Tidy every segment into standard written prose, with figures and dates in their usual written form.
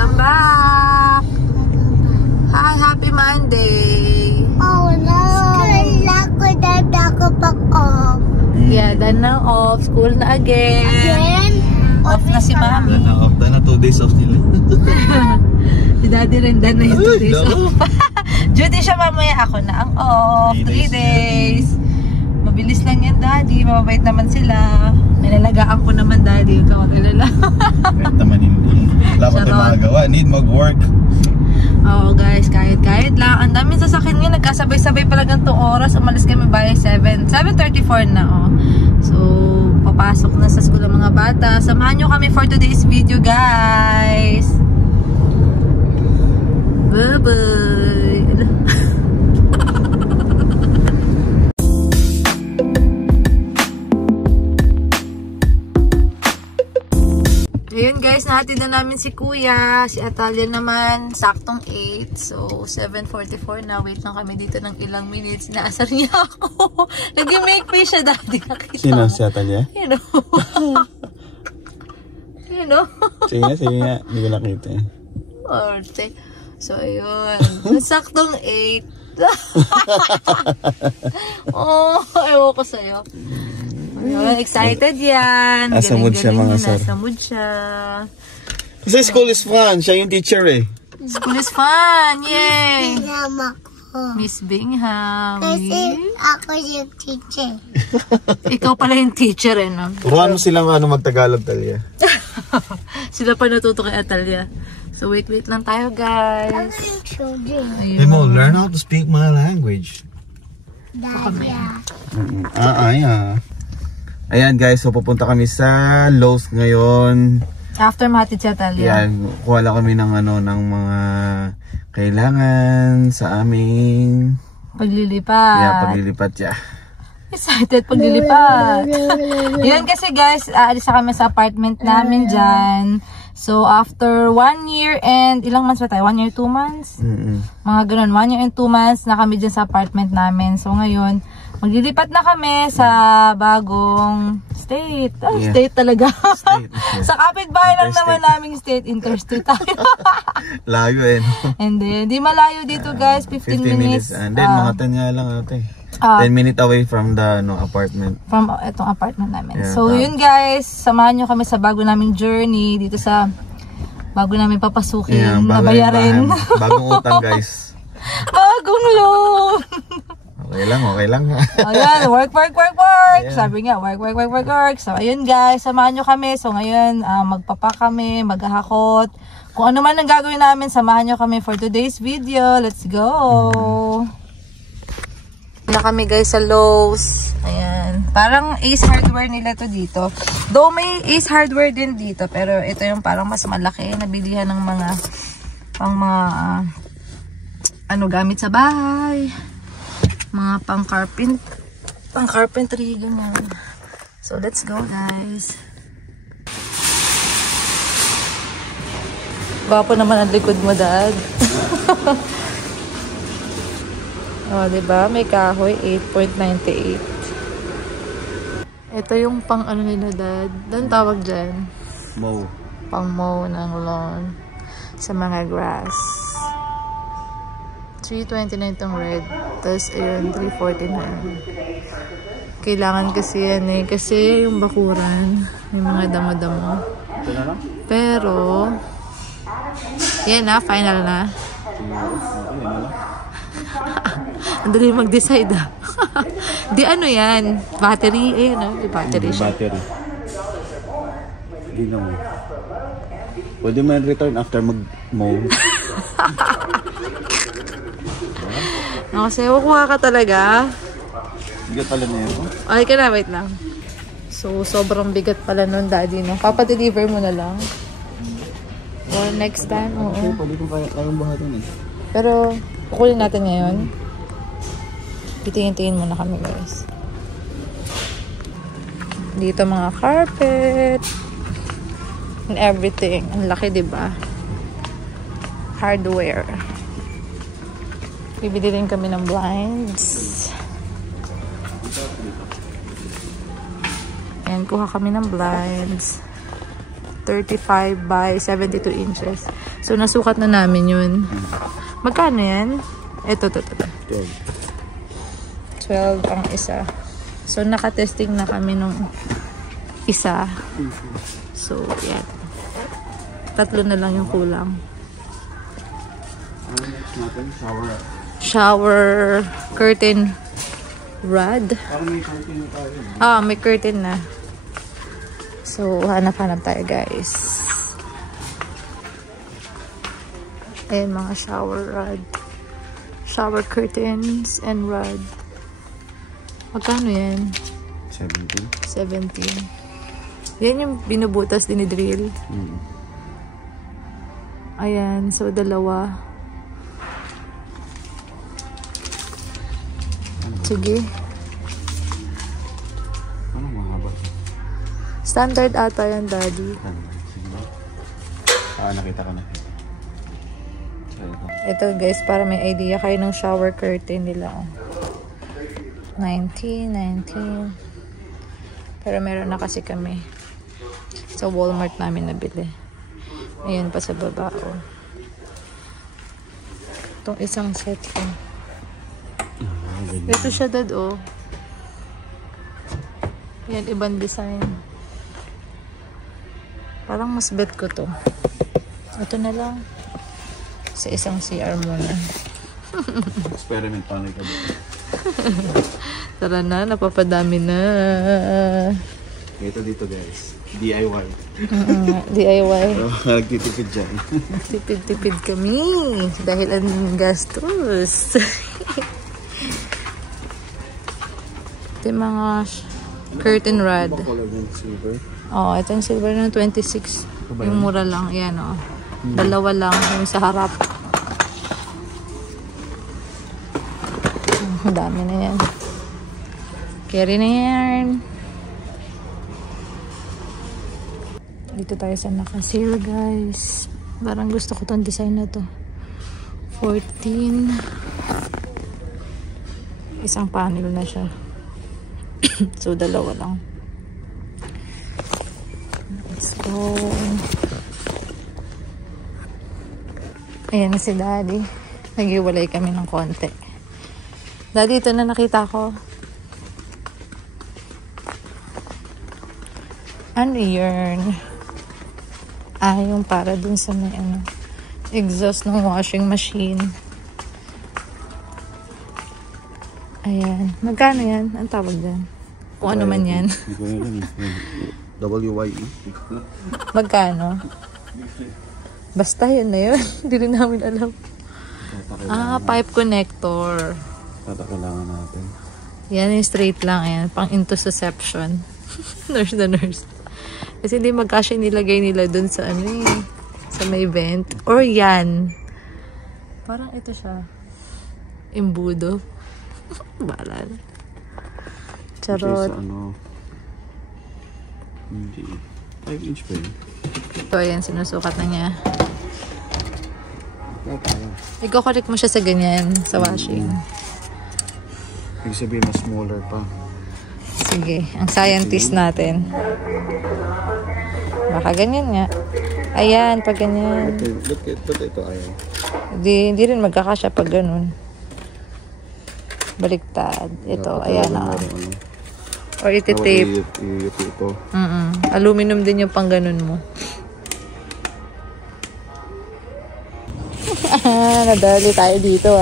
Welcome back! Hi, happy Monday! Oh no! Ako off. Yeah, done na off. School na again. Off na si Mami. Off na 2 days off nila. Si Daddy rin done na yung 2 days off. Duty siya mamaya. Ako na ang off. 3 days. Mabilis lang yan, Daddy. Mababait naman sila. Nilalagaan ko naman, Daddy. Ikaw ang ilala. Kahit naman hindi. Wala pa tayo magagawa. Need mag-work. Oo guys, kahit lang. Ang daming sasakyan ngayon. Nagkasabay-sabay pala ganitong oras. Umalis kami by 7:34 na oh. So, papasok na sa school ang mga bata. Samahan nyo kami for today's video guys. Bye-bye. Ayun guys, nahatid na namin si Kuya. Si Atalia naman, saktong 8. So, 7:44 na. Wait lang kami dito ng ilang minutes. Naasar niya ako. Nag-make face siya, Daddy. Nakita. Sino? Si Atalia? You know. You know. Sige nga. Hindi ko nakita eh. Orte. So, ayun. Saktong 8. Oh, ewan ko sa'yo. Ayun, excited yan. Nasa mood siya mga sir. Nasa mood siya. Kasi school is fun. Siya yung teacher eh. School is fun. Yay! Bingham ako. Miss Bingham. Kasi ako yung teacher. Ikaw pala yung teacher eh, no? Turuan mo silang magtagalog, Talia. Sila pa natuto kay Atalia. So wait lang tayo guys. Ako yung children. Hey Mo, learn how to speak my language. Dada. Yeah. Ayan guys, so pupunta kami sa Lowe's ngayon. After mahatid si Atalia. Yan, kuha lang kami ng ng mga kailangan sa aming paglilipat. Yeah, paglilipat yeah. Excited paglilipat. Yun kasi guys, aalis na kami sa apartment namin dyan. So after 1 year and ilang months ba tayo? 1 year, 2 months? Mga ganun, 1 year and 2 months na kami dyan sa apartment namin. So ngayon, maglilipat na kami sa bagong state. State talaga. State, yeah. Sa kapitbahay lang naman naming state, interstate tayo. Layo eh. And then, di malayo dito guys, 15 minutes. And then, mga tanya lang ate. 10 minutes away from the apartment. From itong apartment namin. Yeah, so, yun guys, samahan nyo kami sa bago naming journey dito sa bago namin papasukin. Yeah, nabayarin. Bagong utang guys. Bagong loan. Okay lang. Ayan, work. Yeah. Sabi nga, work. So, ayun guys, samahan nyo kami. So, ngayon, magpapa kami, maghahakot. Kung ano man ang gagawin namin, samahan nyo kami for today's video. Let's go! Na kami guys sa Lowe's. Ayan. Parang Ace Hardware nila to dito. Though may Ace Hardware din dito, pero ito yung parang mas malaki. Nabilihan ng mga gamit sa bahay. Mga pang-carpentry, ganyan. So, let's go, guys. Gwapo naman ang likod mo, Dad. Oh, diba? May kahoy, 8.98. Ito yung pang-ano nila, Dad. Doon tawag dyan? Mow. Pang-mow ng lawn. Sa mga grass. 329 tong red. Tapos, ayun, 349. Kailangan kasi yan eh. Kasi yung bakuran, may mga damo-damo. Pero, yan na, final na. Ang dali mag-decide ah. Di ano yan? Battery. Ayun ah, di battery siya. Battery. Hindi na mo. Pwede mo return after mag-mow. Kasi kukuha ka talaga. Bigat pala na yun. Okay ka na, wait lang. So, sobrang bigat pala nun, Daddy, no? Papadeliver mo na lang. Or next time, oo. Okay, pwede kong kayang buhatin eh. Pero, kukulin natin ngayon. Titingin-tingin muna kami, guys. Dito mga carpet. And everything. Ang laki, diba? Hardware. Bibili rin kami ng blinds. Ayan, kuha kami ng blinds. 35 by 72 inches. So, nasukat na namin yun. Magkano yan? Ito. 12 ang isa. So, nakatesting na kami nung isa. So, yan. 3 na lang yung kulang. Shower curtain rod. May curtain na. So, hanap-hanap tayo, guys. Ayan, mga shower rod. Shower curtains and rod. Magkano yan? 17. Yan yung binubutas, dinidrill. Ayan, so 2. Sige. Ano mahaba? Standard ata yan, Daddy. Nakita ko na. Ito guys, para may idea kayo ng shower curtain nila. 19. Pero meron na kasi kami sa Walmart namin nabili. Ayan pa sa baba. Itong isang set ko. Ito siya, Dad, Yan, ibang design. Parang mas bet ko to. Ito na lang. Sa isang CR muna. Experiment pa rin kami. Tara na, napapadami na. Ito dito, guys. DIY. DIY. Nagtitipid dyan. Tipid-tipid kami. Dahil ang gastos. Ito yung mga curtain rod. Ito yung silver ng 26. Yung mura lang. Ayan, 2 lang yung sa harap. Ang dami na yan. Carry na yan. Dito tayo sa naka-sale, guys. Parang gusto ko tong design na to. 14. Isang panel na siya. So, 2 lang. Let's go. Ayan na si Daddy. Nag-iwalay kami ng konti. Daddy, ito na nakita ko. Ano yun? Yung para dun sa may exhaust ng washing machine. Ayan. Magkano yan? Ang tawag dyan? Kung ano man yan. WYE. Magkano? Basta yun na yun. Hindi rin namin alam. Pipe connector. Kailangan natin. Yan yung straight lang. Ayan. Pang intussusception. Nurse na nurse. Kasi hindi magkasya nilagay nila dun sa sa may vent. Or yan. Parang ito siya. Imbudo. Bahala na. Charot. Hindi. 5-inch pa yun. So, ayan. Sinusukat na niya. Iko-correct mo siya sa ganyan. Sa washing. Ibig sabihin mas smaller pa. Sige. Ang scientist natin. Baka ganyan nga. Ayan. Pag ganyan. Ito ayaw. Hindi rin magkakasya pag ganun. Baliktad. Ito. Ayan na. Or iti-tape. Ito. Aluminum din yung pang ganun mo. Nadali tayo dito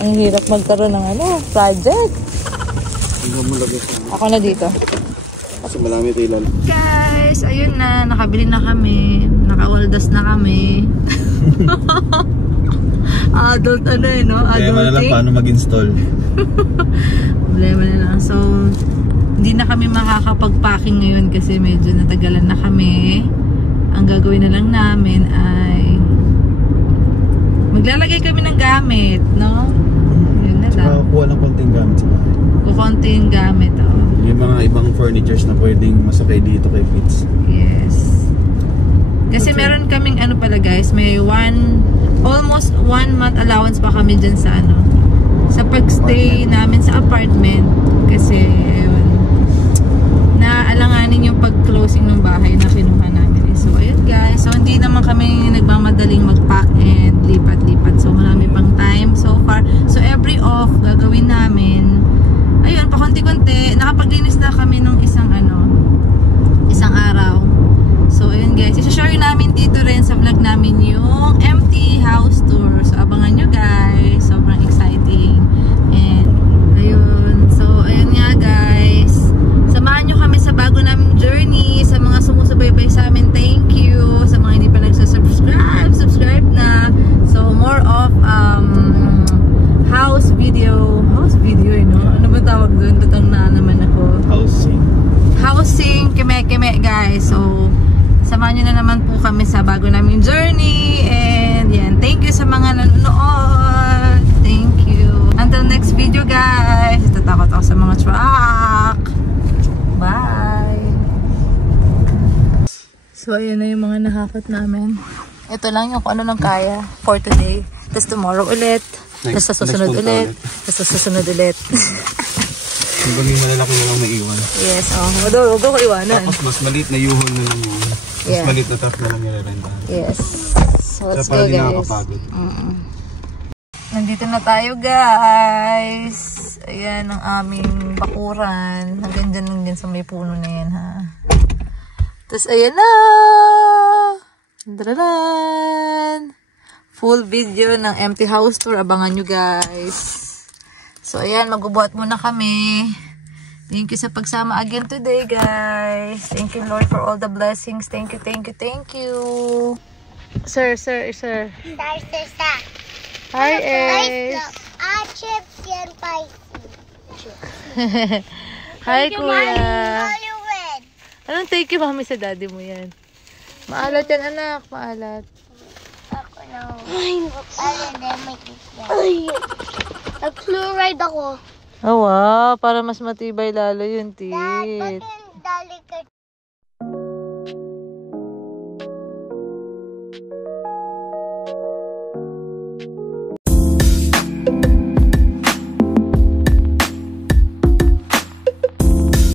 Ang hirap magkaroon ng project. Ako na dito. Kasi malami ilan. Guys, ayun na. Nakabili na kami. Naka-waldas na kami. Adult Adulting. Problema na lang paano mag-install. Problema na lang. So, hindi na kami makakapag-packing ngayon kasi medyo natagalan na kami. Ang gagawin na lang namin ay maglalagay kami ng gamit, no? Yun na lang. Kuha ng konting gamit sa bahay. Kukunting gamit, Yung mga ibang furnitures na pwedeng masakay dito kay Fitz. Yes. Kasi meron kaming pala guys, may almost 1 month allowance pa kami dyan sa sa pag-stay namin sa apartment. Kasi naalanganin yung pag-closing ng bahay na kinuha namin. So ayun guys, so hindi naman kami madaling mag-pack and lipat-lipat. So marami pang time so far. So every off gagawin namin. Ayun, pakunti-kunti. Nakapaglinis na kami nung isang araw. So ayun guys, i-share namin dito rin sa vlog namin yung empty house tour. So abangan nyo guys. Sobrang exciting. And ayun. So ayun nga guys. Samahan nyo kami sa bago naming journey. Sa mga sumusubaybay sa amin, thank you. Sa mga hindi pa nagsasubscribe, subscribe na. So more of house video, you know? Ano ba tawag doon? Tutang na naman ako. Housing, keme guys. So samahan nyo na naman po kami sa bago naming journey. And yan, thank you sa mga nanonood. Thank you. Until next video guys. Tatakot ako sa mga truck. Bye! So, ayan na yung mga nahakot namin. Ito lang yung kung ano nang kaya for today. Tapos tomorrow ulit. Tapos sa susunod ulit. Tapos sa susunod ulit. Yung bagay malalaki na lang maiwan. Yes, huwag ko iwanan. Tapos mas maliit na yuhon na lang yun. Mas maliit na truck na lang nilalanda. Yes. So, let's go guys. Nandito na tayo guys. Ayan ang aming bakuran. Hanggang dyan sa may puno na yan ha. Tapos ayan na. Dararan. Full video ng empty house tour. Abangan nyo guys. So ayan, magbubuhat muna kami. Thank you sa pagsama again today guys. Thank you Lord for all the blessings. Thank you, thank you, thank you. Sir. Hi, Ace. Chips and spicy. Hi, Kuya. Hollywood. Anong thank you, mami, sa daddy mo yan? Maalat yan, anak. Maalat. Ako na. Ay, nag-fluoride ako. Oh, wow. Para mas matibay lalo yung teeth. Dad, bakit dali ka